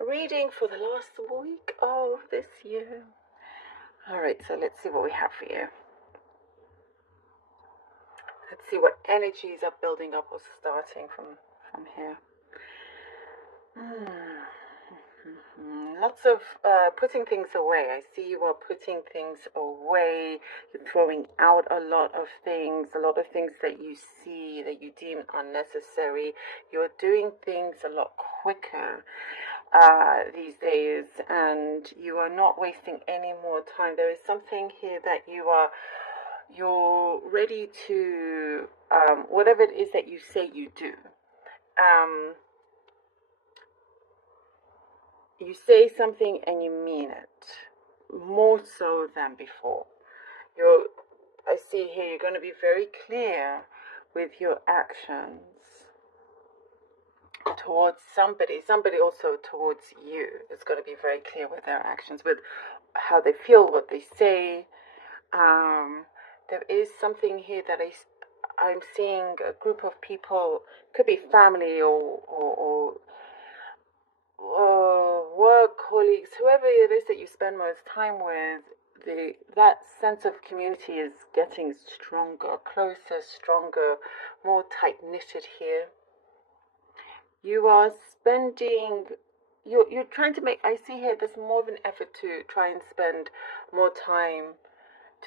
reading for the last week of this year. Alright, so let's see what we have for you. Let's see what energies are building up or starting from here. Lots of putting things away. I see you are putting things away. You're throwing out a lot of things that you see that you deem unnecessary. You're doing things a lot quicker these days, and you are not wasting any more time. There is something here that you're ready to whatever it is that you say you do. You say something and you mean it more so than before. I see here you're going to be very clear with your actions towards somebody also towards you. It's going to be very clear with their actions, with how they feel, what they say. There is something here that I'm seeing a group of people, could be family or work colleagues, whoever it is that you spend most time with. That sense of community is getting stronger, closer, stronger, more tight-knitted here. You are spending, you're trying to make, I see here there's more of an effort to try and spend more time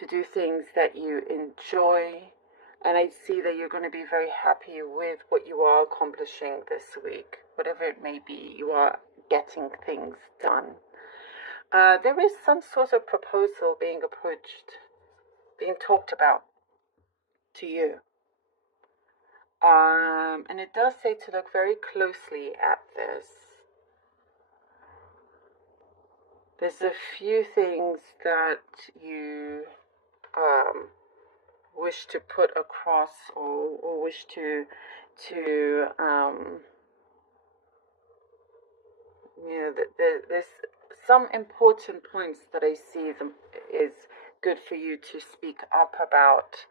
to do things that you enjoy. And I see that you're going to be very happy with what you are accomplishing this week. Whatever it may be, you are getting things done. There is some sort of proposal being approached, being talked about to you. And it does say to look very closely at this. There's a few things that you wish to put across or wish to there's some important points that I see them is good for you to speak up about.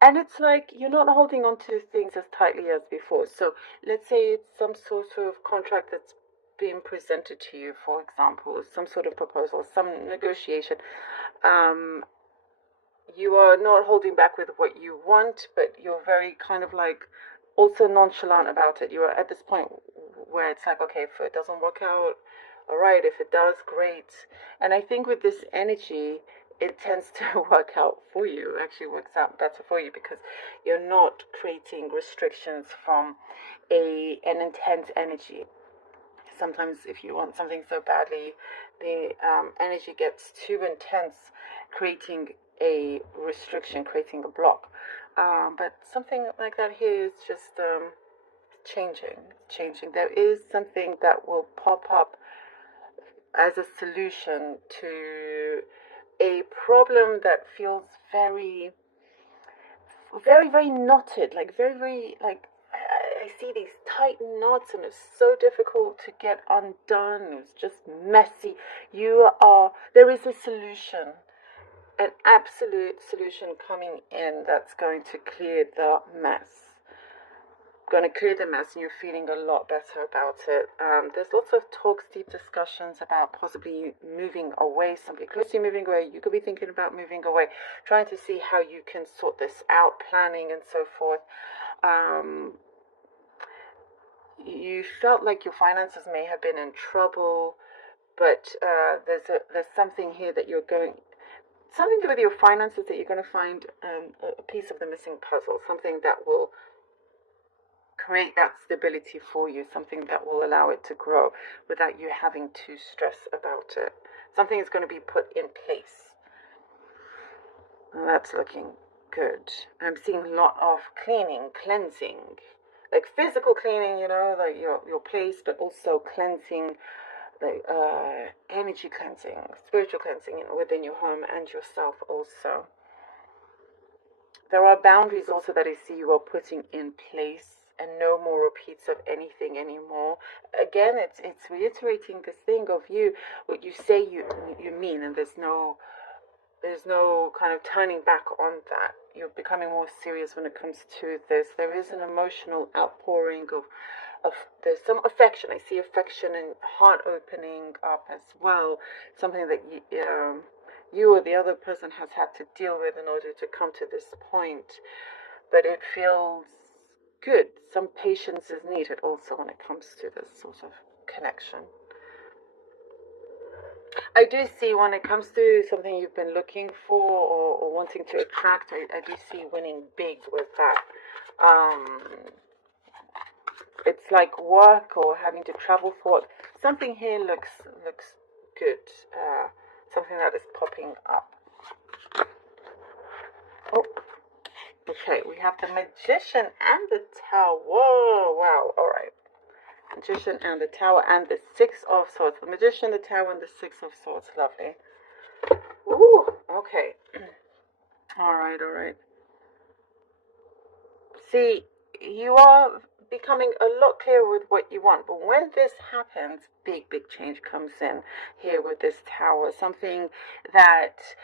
And it's like you're not holding on to things as tightly as before. So let's say it's some sort of contract that's being presented to you, for example, some sort of proposal, some negotiation. You are not holding back with what you want, but you're very kind of like also nonchalant about it. You are at this point where it's like, okay, if it doesn't work out, all right. If it does, great. And I think with this energy, it tends to work out for you. Actually works out better for you because you're not creating restrictions from an intense energy. Sometimes if you want something so badly, the energy gets too intense, creating a restriction, creating a block. But something like that here is just changing. There is something that will pop up as a solution to a problem that feels very, very, very knotted, like very, like I see these tight knots and it's so difficult to get undone. It's just messy. There is a solution, an absolute solution coming in that's going to clear the mess. Going to clear the mess, and you're feeling a lot better about it. There's lots of talks, deep discussions about possibly moving away, somebody close to you moving away. You could be thinking about moving away, trying to see how you can sort this out, planning and so forth. You felt like your finances may have been in trouble, but there's something here that something to do with your finances that you're going to find a piece of the missing puzzle, something that will create that stability for you, something that will allow it to grow without you having to stress about it. Something is going to be put in place. And that's looking good. I'm seeing a lot of cleaning, cleansing, like physical cleaning, like your place, but also cleansing, like energy cleansing, spiritual cleansing within your home and yourself also. There are boundaries also that I see you are putting in place, and no more repeats of anything anymore. Again, it's reiterating this thing of you, what you say you mean, and there's no kind of turning back on that. You're becoming more serious when it comes to this. There is an emotional outpouring there's some affection. I see affection and heart opening up as well. Something that you or the other person has had to deal with in order to come to this point. But it feels good. Some patience is needed also when it comes to this sort of connection. I do see when it comes to something you've been looking for or wanting to attract, I do see winning big with that. It's like work or having to travel for work. Something here looks good. Something that is popping up. Oh, okay. We have the Magician and the Tower. Whoa, wow. All right. Magician and the Tower and the Six of Swords. The Magician, the Tower, and the Six of Swords. Lovely. Ooh, okay. All right, all right. See, you are becoming a lot clearer with what you want, but when this happens, big change comes in here with this Tower. Something that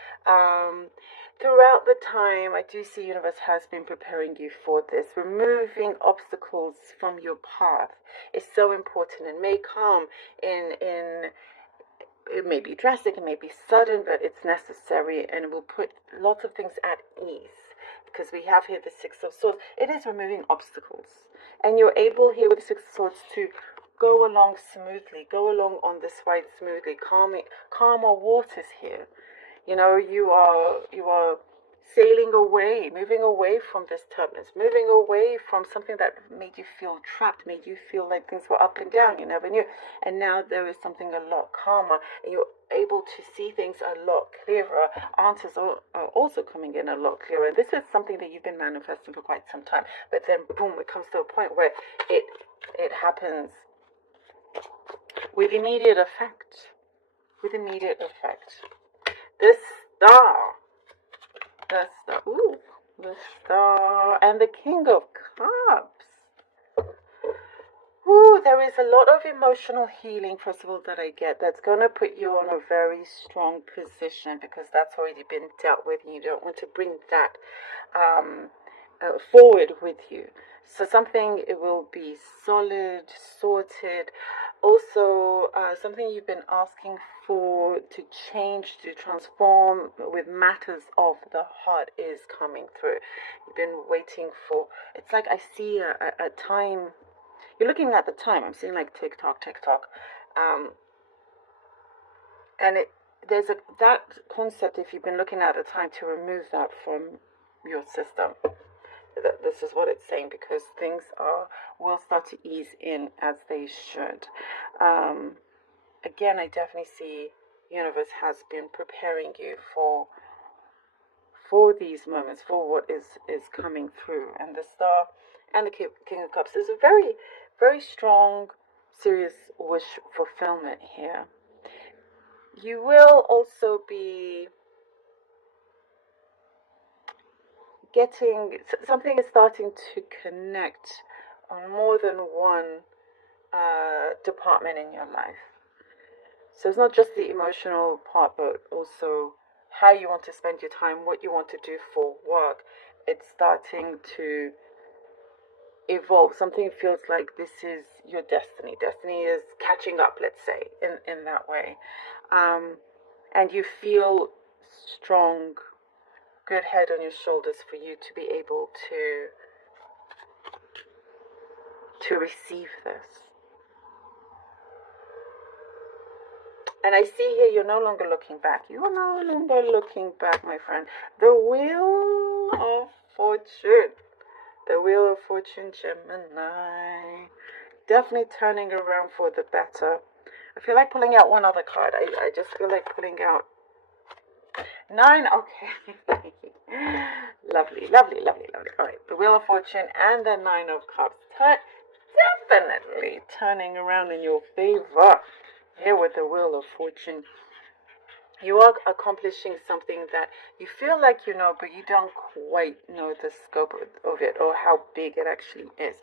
throughout the time, I do see universe has been preparing you for this. Removing obstacles from your path is so important and may come in it may be drastic, it may be sudden, but it's necessary, and it will put lots of things at ease. Because we have here the Six of Swords. It is removing obstacles. And you're able here with the Six of Swords to go along smoothly, go along on this ride smoothly, calmer waters here. You know, you are sailing away, moving away from this turbulence, moving away from something that made you feel trapped, made you feel like things were up and down, you never knew. And now there is something a lot calmer, and you're able to see things a lot clearer. Answers are also coming in a lot clearer. And this is something that you've been manifesting for quite some time. But then, boom, it comes to a point where it happens with immediate effect. With immediate effect. This star. The Star, and the King of Cups. Ooh, there is a lot of emotional healing, first of all, that I get. That's going to put you on a very strong position because that's already been dealt with, and you don't want to bring that forward with you. So something, it will be solid, sorted. Also, something you've been asking for to change, to transform with matters of the heart is coming through. You've been waiting for, it's like I see a time, you're looking at the time, I'm seeing like tick tock, and there's that concept, if you've been looking at the time, to remove that from your system. This is what it's saying, because things will start to ease in as they should. Again, I definitely see universe has been preparing you for these moments, for what is coming through. And the Star and the King of Cups is a very, very strong, serious wish fulfillment here. You will also be getting, something is starting to connect on more than one department in your life. So it's not just the emotional part, but also how you want to spend your time, what you want to do for work. It's starting to evolve. Something feels like this is your destiny. Destiny is catching up, let's say, in that way. And you feel strong, good head on your shoulders for you to be able to receive this. And I see here you're no longer looking back. You are no longer looking back, my friend. The Wheel of Fortune. The Wheel of Fortune, Gemini. Definitely turning around for the better. I feel like pulling out one other card. I just feel like pulling out 9. Okay. Lovely. All right. The Wheel of Fortune and the 9 of Cups. Definitely turning around in your favor. Here with the Wheel of Fortune, you are accomplishing something that you feel like you know, but you don't quite know the scope of it or how big it actually is.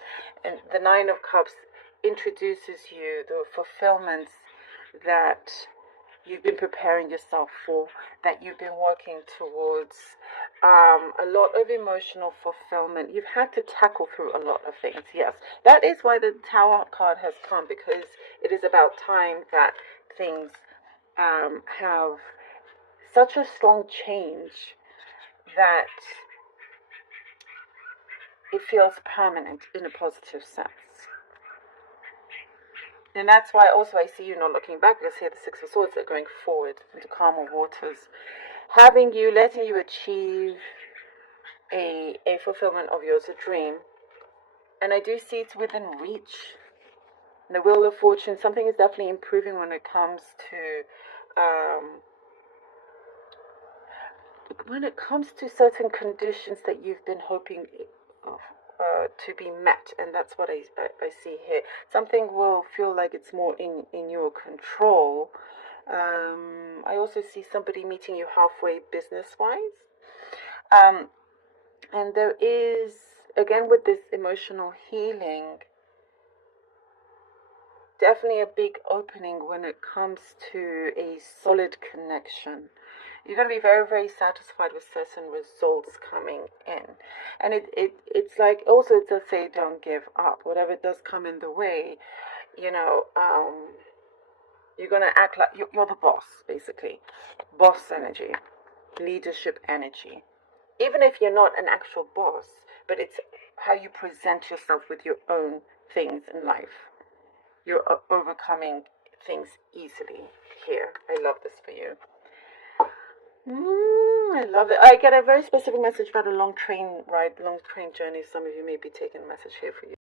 And the 9 of Cups introduces you the fulfillments that you've been preparing yourself for, that you've been working towards. A lot of emotional fulfillment. You've had to tackle through a lot of things. Yes, that is why the Tower card has come, because it is about time that things have such a strong change that it feels permanent in a positive sense. And that's why also I see you not looking back, because here the Six of Swords are going forward into calmer waters, having you, letting you achieve a fulfillment of yours, a dream. And I do see it's within reach. The Wheel of Fortune, something is definitely improving when it comes to certain conditions that you've been hoping to be met, and that's what I see here. Something will feel like it's more in your control. I also see somebody meeting you halfway business-wise. And there is, again, with this emotional healing, definitely a big opening when it comes to a solid connection. You're going to be very, very satisfied with certain results coming in. And it's like, also it does say don't give up. Whatever does come in the way, you're going to act like you're the boss, basically. Boss energy, leadership energy. Even if you're not an actual boss, but it's how you present yourself with your own things in life. You're overcoming things easily here. I love this for you. I love it. I get a very specific message about a long train ride, long train journey. Some of you may be taking a message here for you.